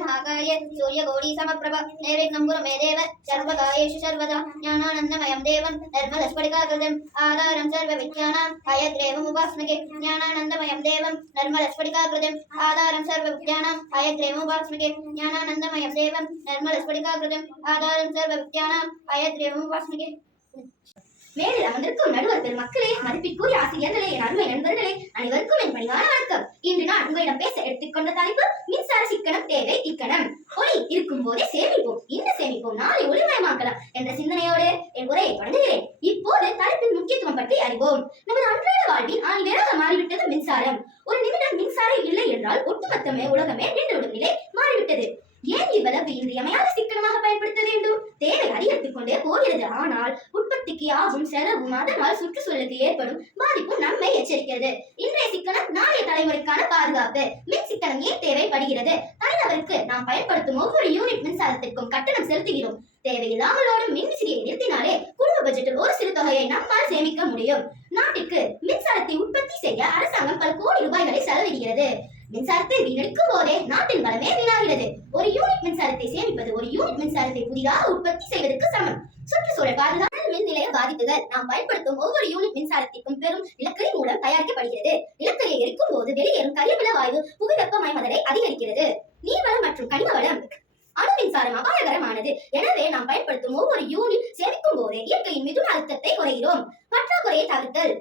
महाकाय सूर्यकोटिसमप्रभ नैर्विघ्नं कुरु मे देव सर्वकार्येषु सर्वदा ज्ञानानन्दमयं देवं निर्मलस्फटिकाकृतिम् आधारं सर्वविद्यानां हयग्रीवमुपास्महे ज्ञानानन्दमयं देवं निर्मलस्फटिकाकृतिम् आधारं सर्वविद्यानां हयग्रीवमुपास्महे ज्ञानानन्दमयं देवं निर्मलस्फटिकाकृतिम् आधारं सर्वविद्यानां हयग्रीवमुपास्महे மேலில் அமர்ந்திருக்கும் நடுவர் பெருமக்களே, மதிப்பிற்குரிய ஆசிரியர்களே, என் அருமை நண்பர்களே, அனைவருக்கும் என் பணிவான வணக்கம். இன்று நான் உங்களிடம் பேச எடுத்துக்கொண்ட தலைப்பு மின்சார சிக்கனம் தேவை இக்கணம். ஒளி இருக்கும் போதே சேமிப்போம், இன்று சேமிப்போம் நாளை ஒளிமயமாக்கலாம் என்ற சிந்தனையோடு என் உரையை தொடங்குகிறேன். இப்போது தலைப்பின் முக்கியத்துவம் பற்றி அறிவோம். நமது அன்றாட வாழ்வில் ஆணிவேராக மாறிவிட்டது மின்சாரம். ஒரு நிமிடம் மின்சாரம் இல்லை என்றால் ஒட்டுமொத்தமே உலகமே நின்றுவிடும் நிலை மாறிவிட்டது. ஏன் இவ்வளவு இன்றியமையாத சிக்கனமாக பயன்படுத்த வேண்டும்? தேவை அதிகரித்துக் கொண்டே போகிறது. ஆனால் உற்பத்திக்கு ஆகும் செலவும் அதனால் சுற்றுச்சூழலுக்கு ஏற்படும் பாதிப்பும் நம்மை எச்சரிக்கிறது. இன்றைய சிக்கனம் நாளைய தலைமுறைக்கான பாதுகாப்பு. மின் சிக்கனம் ஏன் தேவைப்படுகிறது? தனிநபருக்கு நாம் பயன்படுத்தும் ஒவ்வொரு யூனிட் மின்சாரத்திற்கும் கட்டணம் செலுத்துகிறோம். தேவையில்லாமல் ஓடும் மின் விசிறியை நிறுத்தினாலே குடும்ப பட்ஜெட்டில் ஒரு சிறு தொகையை நம்மால் சேமிக்க முடியும். நாட்டிற்கு மின்சாரத்தை உற்பத்தி செய்ய அரசாங்கம் பல கோடி ரூபாய்களை செலவிடுகிறது. மின்சாரத்தை வீணடிக்கும் போதே நாட்டின் வளமே வீணாகிறது. ஒரு யூனிட் மின்சாரத்தை சேமிப்பது ஒரு யூனிட் மின்சாரத்தை புதிதாக உற்பத்தி செய்வதற்கு சமம். சுற்றுச்சூழல் பாதுகாப்பு மின் நிலைய பாதிப்புகள். நாம் பயன்படுத்தும் ஒவ்வொரு யூனிட் மின்சாரத்திற்கும் பெரும் நிலக்கரி மூலம் தயாரிக்கப்படுகிறது. நிலக்கரியை எரிக்கும் போது வெளியேறும் கரியமில வாயு புவி வெப்பமயமாதலை அதிகரிக்கிறது. நீர்வளம் மற்றும் கனிம வளம். அணு மின்சாரம் அபாயகரமானது. எனவே நாம் பயன்படுத்தும் ஒவ்வொரு யூனிட் சேமிக்கும் போதே இயற்கையின் மிதுன அழுத்தத்தை குறைகிறோம். பற்றாக்குறையை தவிர்த்தல்.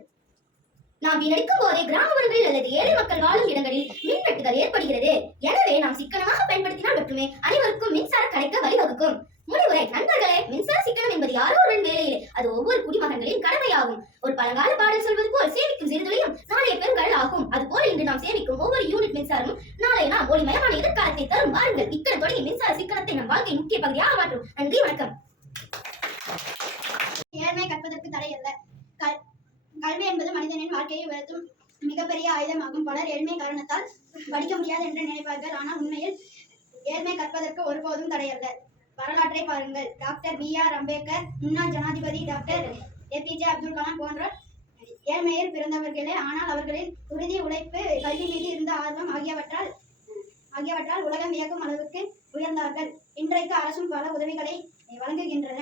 நாம் வீணடிக்கும் போதே கிராமப்புறங்களில் அல்லது ஏழை மக்கள் வாழும் இடங்களில் மின்வெட்டுகள் ஏற்படுகிறது. எனவே நாம் சிக்கனமாக பயன்படுத்தினால் மட்டுமே அனைவருக்கும் மின்சாரம் கிடைக்க வழிவகுக்கும். முடிவுரை நண்பர்களே, மின்சார சிக்கனம் என்பது யாரோ ஒரு வேலையிலே, அது ஒவ்வொரு குடிமகன்களின் கடமையாகும். ஒரு பழங்கால பாடல் சொல்வது போல் சேமிக்கும் சிறுதுளியும் நாளைய பெருங்கடல் ஆகும். அதுபோல இன்று நாம் சேமிக்கும் ஒவ்வொரு யூனிட் மின்சாரமும் நாளை நாம் ஒளிமயமான எதிர்காலத்தை தரும். வாருங்கள், இக்கணம் தொடங்கி மின்சார சிக்கனத்தை நம் வாழ்க்கை முக்கிய பகுதியாக மாற்றும். நன்றி, வணக்கம். ஏழ்மை கற்பதற்கு தடை அல்ல. கல்வி என்பது மனிதனின் வாழ்க்கையை உயர்த்தும் மிகப்பெரிய ஆயுதமாகும். பலர் ஏழ்மை காரணத்தால் படிக்க முடியாது என்று நினைப்பார்கள். ஆனால் உண்மையில் ஏழ்மை கற்பதற்கு ஒருபோதும் தடையல்ல. வரலாற்றை பாருங்கள். Doctor B.R. அம்பேத்கர், முன்னாள் ஜனாதிபதி டாக்டர் APJ அப்துல் கலாம் போன்ற ஏழ்மையில் பிறந்தவர்களே. ஆனால் அவர்களின் உறுதி உழைப்பு, கல்வி மீது இருந்த ஆர்வம் ஆகியவற்றால் உலகம் வியக்கும் அளவுக்கு உயர்ந்தார்கள். இன்றைக்கு அரசும் பல உதவிகளை வழங்குகின்றன.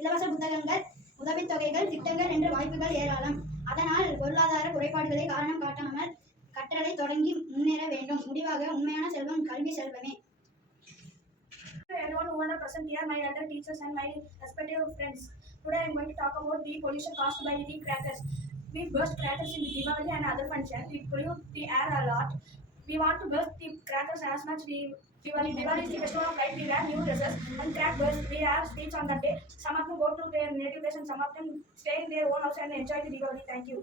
இலவச புத்தகங்கள், உதவித்தொகைகள், திட்டங்கள் என்று வாய்ப்புகள் ஏராளம். அதனால் பொருளாதார குறைபாடுகளை காரணம் காட்டாமல் கற்றலை தொடங்கி முன்னேற வேண்டும். முடிவாக உண்மையான செல்வம் கல்வி செல்வமே. Everyone who want to present here, my elder teachers and my respective friends. Today I am going to talk about the pollution caused by the crackers. We burst crackers in Diwali and other functions. We pollute the air a lot. We want to burst the crackers as much. Diwali is the festival of light. We wear new dresses and crack burst. We have sweets on that day. Some of them go to their native place and some of them stay in their own house and enjoy the Diwali. Thank you.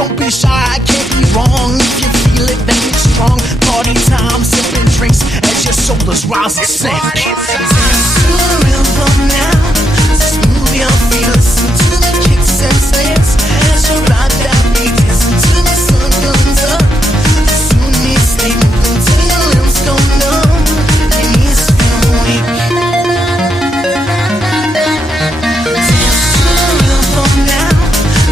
Don't be shy, I can't be wrong. If you feel it, then it's strong. Party time, sipping drinks as your shoulders rise and sink. Dance to the rhythm now. Just move your feet, listen to the kicks and snares as you ride that beat. Listen to the sun comes up. Soon you stay moving till your limbs go numb. Your knees feel weak. Dance to the rhythm now.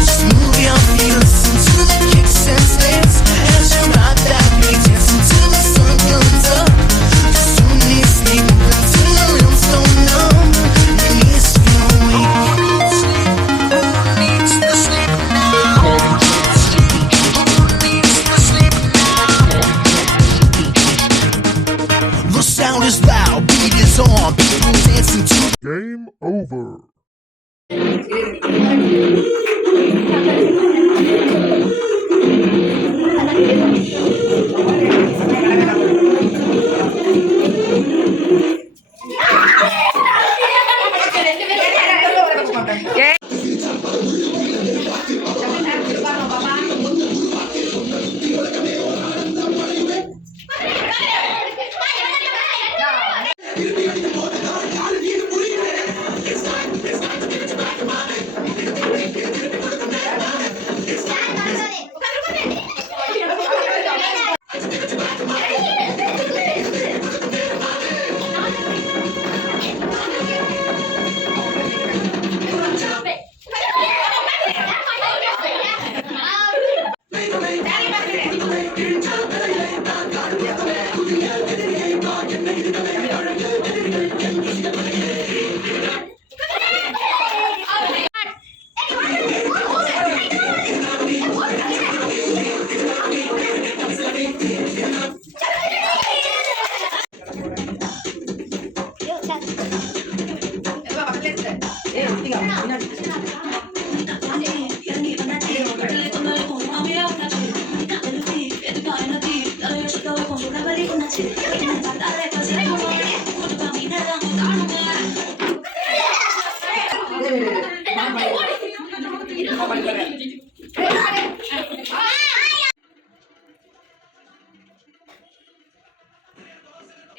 Just move your feet, listen to the kicks and snares as you ride that beat. Listen to the sun comes up. Soon you stay moving till your limbs go numb. Your knees feel weak. Who needs to sleep now? Who needs to sleep now? The sound is loud, beat is on, people dancing to. Game over.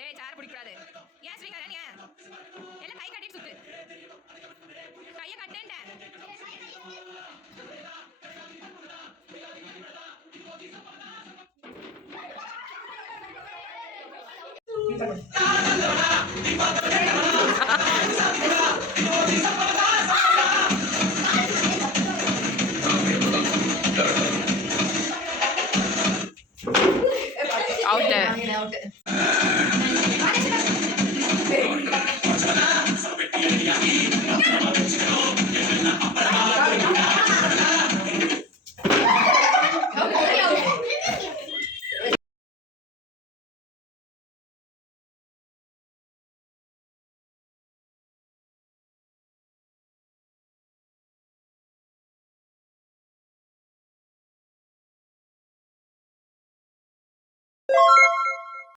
ஏய் sir பிடிக்கூடாது ஏன் ஸ்ரீகரன் ஏன் எல்லாம் கை கட்டிட்டு சுத்து கையை கட்டேன்டேன் Out.